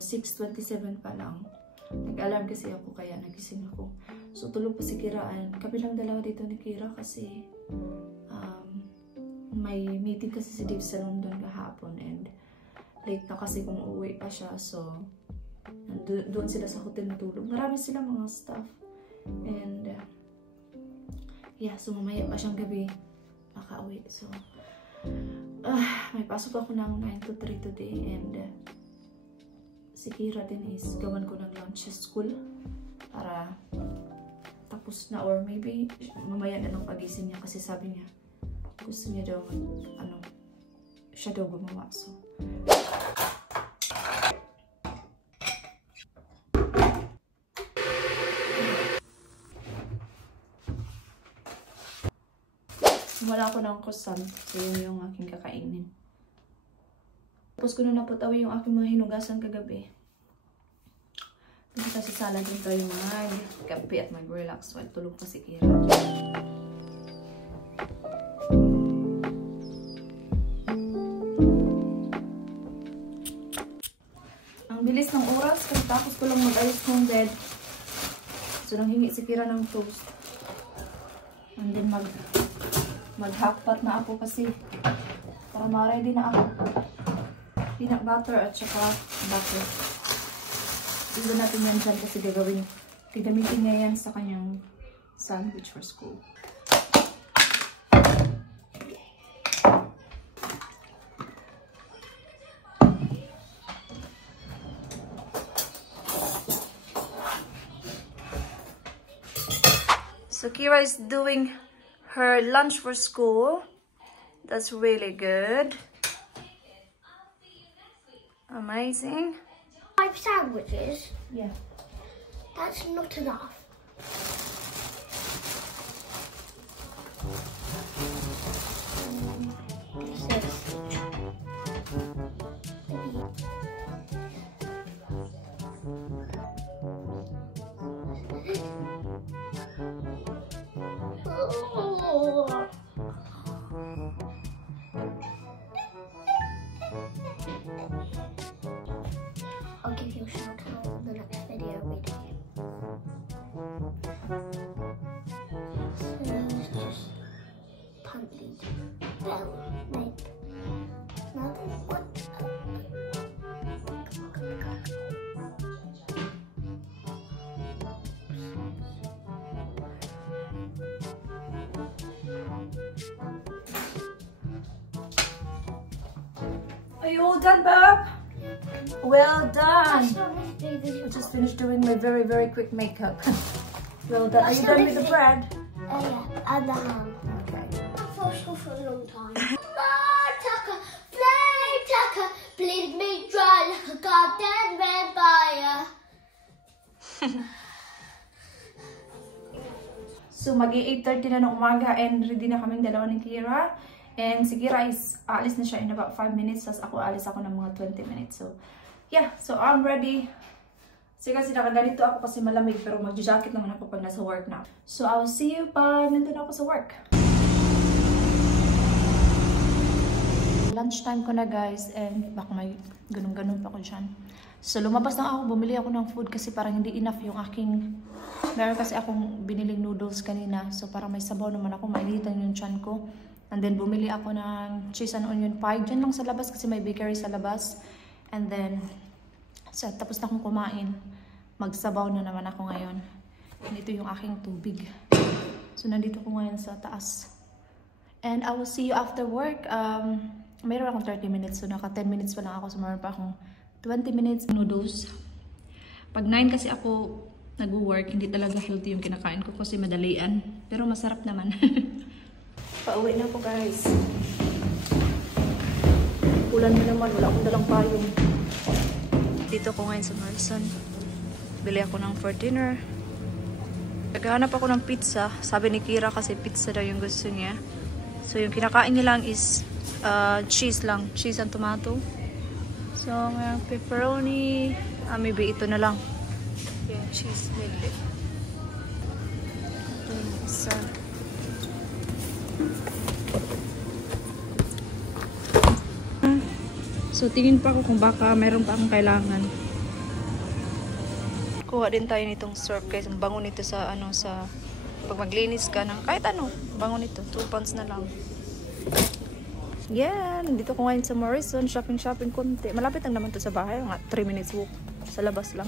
6:27 pa lang. Nag-alarm kasi ako kaya nagising ako. So tulog pa si Kiraan. Kabilang dalawa dito ni Kira kasi may meeting kasi si Dave sa London kahapon and late na kasi kung uuwi pa siya. So doon sila sa hotel natulog. Marami sila mga staff. And yeah, so mamaya pa siyang gabi makauwi. So may pasok ako ng 9 to 3 today and si Kira din is gawan ko ng lunch sa school para tapos na or maybe mamaya na ng pagising niya kasi sabi niya gusto niya daw siya daw gumawa. So wala ako ng croissant. So yun yung aking kakainin. Tapos ko na naputawi yung aking mga hinugasan kagabi. Kasi kasi sala din tayo mag-kape at mag-relax while tulog pa si Kira. Ang bilis ng oras kasi tapos ko lang mag-ayos ng bed. So nanghingi si Kira ng toast. And then mag-half-pot na ako kasi para ma-ready na ako. Peanut butter at saka butter. Iba natin yan dyan kasi gagamitin niya yan sa kanyang sandwich for school. So Kira is doing her lunch for school. That's really good. Amazing. 5 sandwiches? Yeah. That's not enough. I'll give you a shout out in the next video we do. So let's just punt lead. Bell, make. Nothing. What? Are you all done, Bob? Well done. I Just finished doing my very, very quick makeup. Well done. Are you done with the bread? Yeah, and the ham. Okay. I've watched for a long time. Flame Tucker, bleed me dry like a goddamn vampire. So, mag-8:30 na ng umaga and ready na kaming dalawa ni Kira. And si Kira is alis na siya in about 5 minutes. Tapos alis ako ng mga 20 minutes. So, yeah. So, I'm ready. Kasi nakaganito ako kasi malamig. Pero mag-jacket naman ako pag nasa work na. So, I will see you pag nandun ako sa work. Lunchtime ko na guys. And baka may ganun-ganun pa ko dyan. So, lumabas na ako. Bumili ako ng food kasi parang hindi enough yung aking... Meron kasi akong biniling noodles kanina. So, parang may sabaw naman ako. Mainitan yung tiyan ko. And then, bumili ako ng cheese and onion pie. Diyan lang sa labas kasi may bakery sa labas. And then, so, tapos na akong kumain. Magsabaw na naman ako ngayon. And ito yung aking tubig. So, nandito ko ngayon sa taas. And I will see you after work. Mayroon akong 30 minutes. So, naka 10 minutes pa lang ako. So, mayroon pa akong 20 minutes noodles. Pag 9 kasi ako nag-work, hindi talaga healthy yung kinakain ko kasi madalian. Pero masarap naman. Pauwi na ako guys. Ulan na naman, wala akong dalang payong. Dito ko ngayon sa Morrison. Bili ako ng for dinner. Naghahanap ako ng pizza. Sabi ni Kira kasi pizza daw yung gusto niya. So yung kinakain niya lang is cheese lang. Cheese and tomato. So may pepperoni. Maybe ito na lang. Yung cheese medley. Ito yung isa. So, tingin pa ako kung baka meron pa akong kailangan. Kuha din tayo nitong syrup guys. Ang bango nito sa ano sa pag maglinis ka ng kahit ano, bango nito. 2 pounds na lang. Yan, dito ko ngayon sa Morrison, shopping konti. Malapit lang naman to sa bahay, mga 3 minutes walk. Sa labas lang.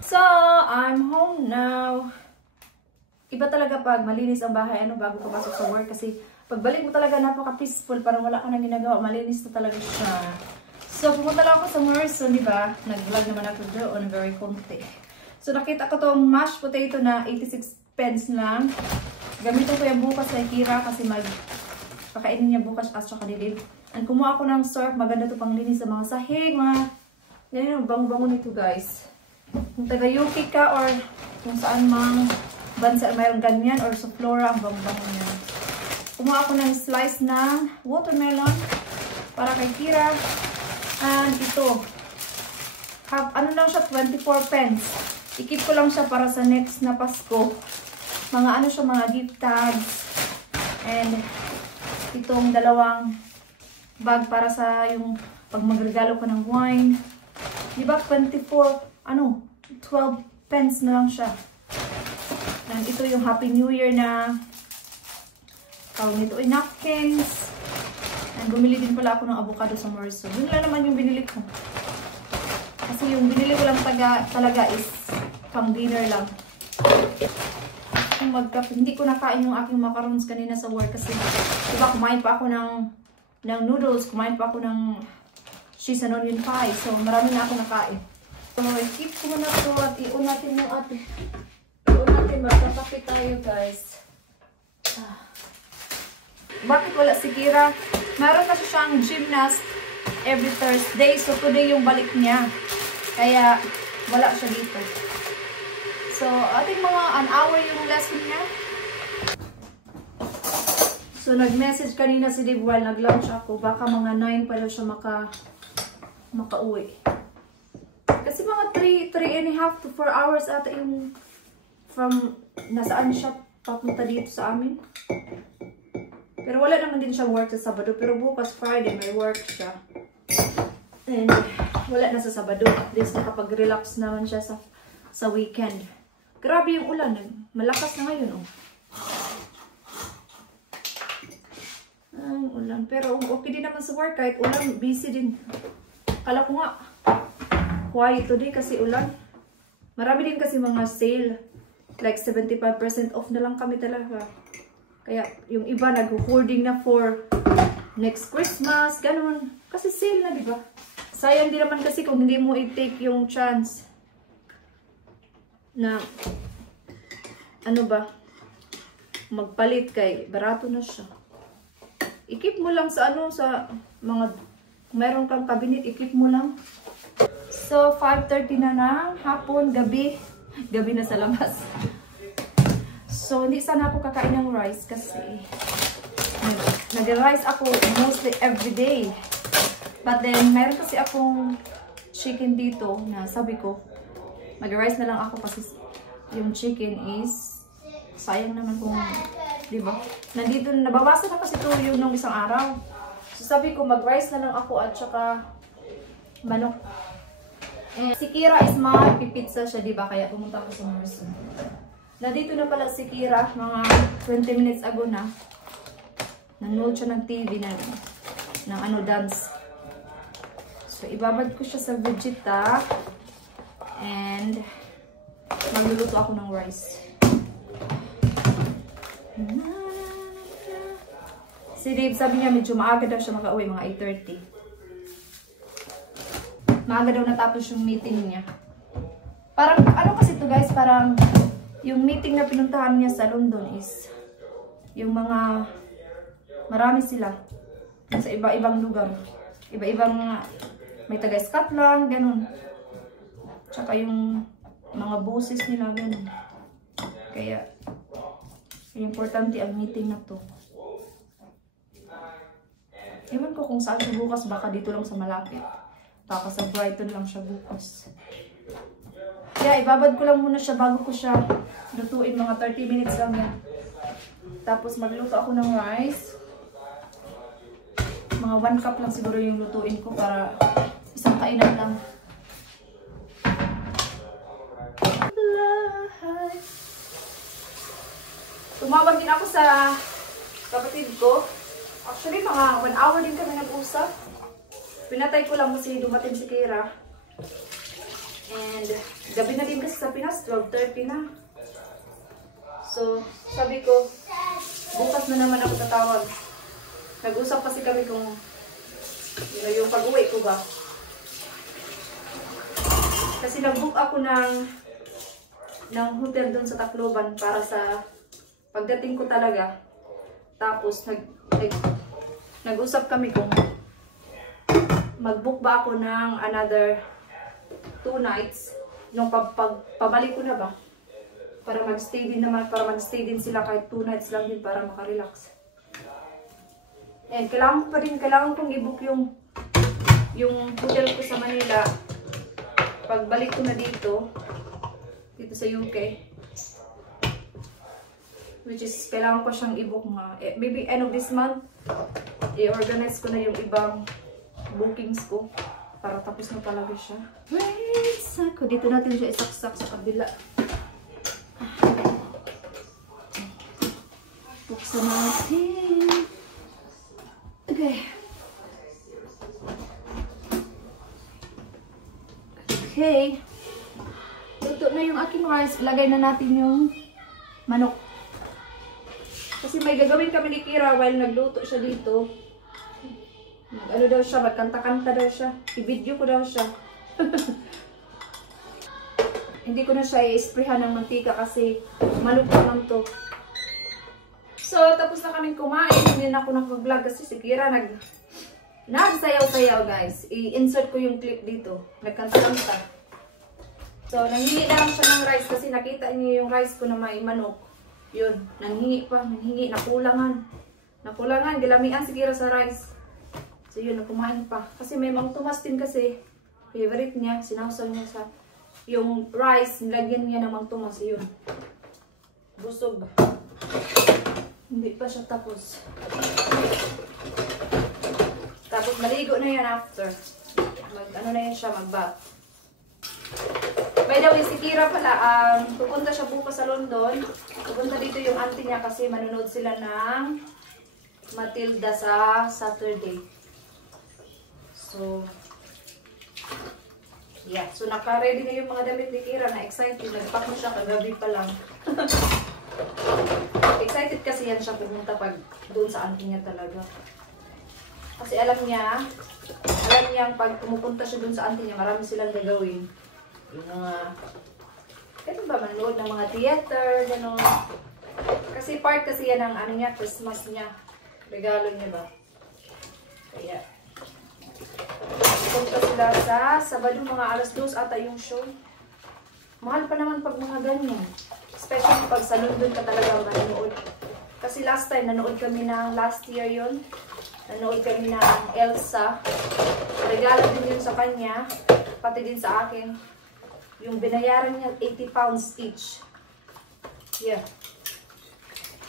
So, I'm home now. Iba talaga pag malinis ang bahay, ano, bago papasok sa work. Kasi pagbalik mo talaga napaka-peaceful, parang wala ka nang ginagawa. Malinis na talaga siya. So, pumunta lang ako sa Morrison, di ba? Nag-vlog naman ako doon, very konti. So, nakita ko tong mashed potato na 86 pence lang. Gamitin ko yung bukas kay Kira kasi pakainin niya bukas at saka dilib. And kumuha ako ng syrup, maganda to pang linis sa mga sahig, mga yan, bango-bango nito guys. Kung taga-UK ka or kung saan mang bansa mayroong ganyan or sa Flora, ang bango-bango niya. Kumuha ako ng slice ng watermelon para kay Kira. And ito, ano lang siya, 24 pence. I-keep ko lang siya para sa next na Pasko. Mga ano siya, mga gift tags. And itong dalawang bag para sa yung pag magregalo ko ng wine. Diba 12 pence na lang siya. And ito yung Happy New Year na tawag nito ay napkins. And bumili din pala ako ng avocado sa Morrison. Yun lang naman yung binili ko. Kasi yung binili ko lang talaga is pang dinner lang. Hindi ko nakain yung aking macarons kanina sa work kasi diba kumain pa ako ng noodles, kumain pa ako ng cheese and onion pie. So marami na ako nakain. So i-keep ko muna ito at i-on natin yung ating magkakape tayo guys. Bakit wala si Kira? Meron kasi siyang gymnast every Thursday. So today yung balik niya. Kaya wala siya dito. So, ating mga an hour yung lesson niya. So, nag-message kanina si Dave while nag-lunch ako. Baka mga 9 pa daw siya makauwi. Kasi mga 3.5 to 4 hours ata yung from nasaan siya papunta dito sa amin. Pero wala naman din siya work sa Sabado. Pero bukas Friday may work siya. And wala na sa Sabado. At least nakapag-relax naman siya sa weekend. Grabe yung ulan. Malakas na ngayon, oh. Ay, ulan. Pero okay din naman sa work. Kahit ulan, busy din. Kala ko nga, quiet today kasi ulan. Marami din kasi mga sale. Like 75% off na lang kami talaga. Kaya yung iba nag-hoarding na for next Christmas. Ganun. Kasi sale na, diba? Sayang din naman kasi kung hindi mo i-take yung chance na ano ba magpalit kay barato na siya. I-keep mo lang sa ano sa mga meron kang cabinet, i-keep mo lang. So 5:30 na hapon, gabi na sa labas. So hindi sana ako kakain ng rice kasi nag-rice ako mostly every day. But then meron kasi akong chicken dito na sabi ko mag-rice na lang ako kasi yung chicken is sayang naman kung, di ba? Nandito, nabawasan na kasi ito yung nung isang araw. So sabi ko mag-rice na lang ako at saka manok. And si Kira is mag-pizza siya, di ba? Kaya pumunta ako sa Morrison. Nandito na pala si Kira, mga 20 minutes ago na. Nanood siya ng TV na ng ano, dance. So ibabad ko siya sa Vegeta. And magluluto ako ng rice. Si Dave sabi niya medyo maaga daw siya makauwi, mga 8:30. Maaga daw natapos yung meeting niya. Parang ano kasi to guys, parang yung meeting na pinuntahan niya sa London is yung mga marami sila sa iba-ibang lugar. Iba-ibang may taga Scotland, ganun. Tsaka yung mga boses nila, ganun. Kaya, importante ang meeting na to. Ewan ko kung saan siya bukas, baka dito lang sa malapit. Baka sa Brighton lang siya bukas. Kaya, ibabad ko lang muna siya bago ko siya lutuin. Mga 30 minutes lang yan. Tapos, magluto ako ng rice. Mga 1 cup lang siguro yung lutuin ko para isang kainan lang. tumawag din ako sa kapatid ko. Actually, mga 1 hour din kami nag-usap. Pinatay ko lang kasi dumating si Kira. And gabi na din kasi sa Pinas, 12:30 na. So, sabi ko, bukas na naman ako tatawag. Nag-usap kasi kami kung yung pag-uwi ko ba. Kasi nag-book ako ng hotel doon sa Tacloban para sa pagdating ko talaga. Tapos, nag-usap kami kung mag-book ba ako ng another 2 nights. Nung pabalik ko na ba? Para mag-stay din naman, para mag-stay din sila kahit 2 nights lang din para makarelax. And kailangan kong i-book yung hotel ko sa Manila. Pagbalik ko na dito sa UK. Which is, kailangan ko siyang i-book maybe end of this month, i-organize ko na yung ibang bookings ko para tapos na talaga siya. Wait, sako. Dito natin siya isaksak sa kabila. Buksan natin. Okay. Okay. Luto na yung aking rice. Ilagay na natin yung manok. Kasi may gagawin kami ni Kira while nagluto siya dito. Ano daw siya, magkanta-kanta daw siya. I-video ko daw siya. Hindi ko na siya i-sprayhan ng mantika kasi manok naman to. So, tapos na kaming kumain. Hindi na ako nakapag-vlog kasi si Kira nagsayaw-sayaw guys. I-insert ko yung clip dito. Nagkanta-kanta. So, nanghingi na lang siya ng rice kasi nakita niyo yung rice ko na may manok. Yun, nanghingi, nakulangan. Gilamian si Kira sa rice. So yun, nakumain pa. Kasi may Mang Tomas din kasi, favorite niya, sinawsaw niya sa, yung rice, nilagyan niya ng Mang Tomas, yun. Busog. Hindi pa siya tapos. Tapos maligo na yan after. Ano na yan siya, mag-bath. By the way, si Kira pala, pupunta siya bukas sa London. Pupunta dito yung auntie niya kasi manonood sila ng Matilda sa Saturday. So, yeah. So, naka-ready na yung mga damit ni Kira. Na-excited. Nag-pack mo siya kagabi pa lang. Excited kasi yan siya pumunta pag doon sa auntie niya talaga. Kasi alam niya pag pumupunta siya doon sa auntie niya, marami silang gagawin. Yung mga, ito ba, manood ng mga theater, gano'n. Kasi part kasi yan ng ano niya, Christmas niya. Regalo niya ba? Kaya, punta sila sa Sabado, mga alas 2 ata yung show. Mahal pa naman pag mga ganyan. Especially pag sa London ka talaga manood. Kasi last time, nanood kami ng last year yon. Nanood kami ng Elsa. Regalo din yun sa kanya, pati din sa akin. Yung binayaran niya, 80 pounds each. Yeah.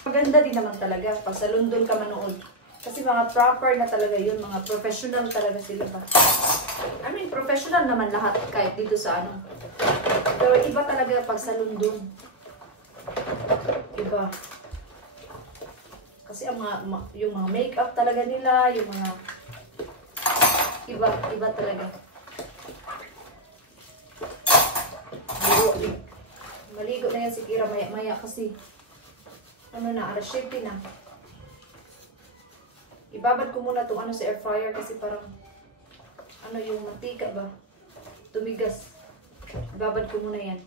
Maganda din naman talaga pag sa London ka manood. Kasi mga proper na talaga yun, mga professional talaga sila ba. I mean, professional naman lahat kahit dito sa ano. Pero iba talaga pag sa London. Iba. Kasi ang yung mga makeup talaga nila, yung mga iba talaga. Maligo na yan si Kira maya-maya kasi ano na, alas 7 na. Ibabad ko muna itong sa air fryer kasi parang ano yung mantika ba? Tumigas. Ibabad ko muna yan.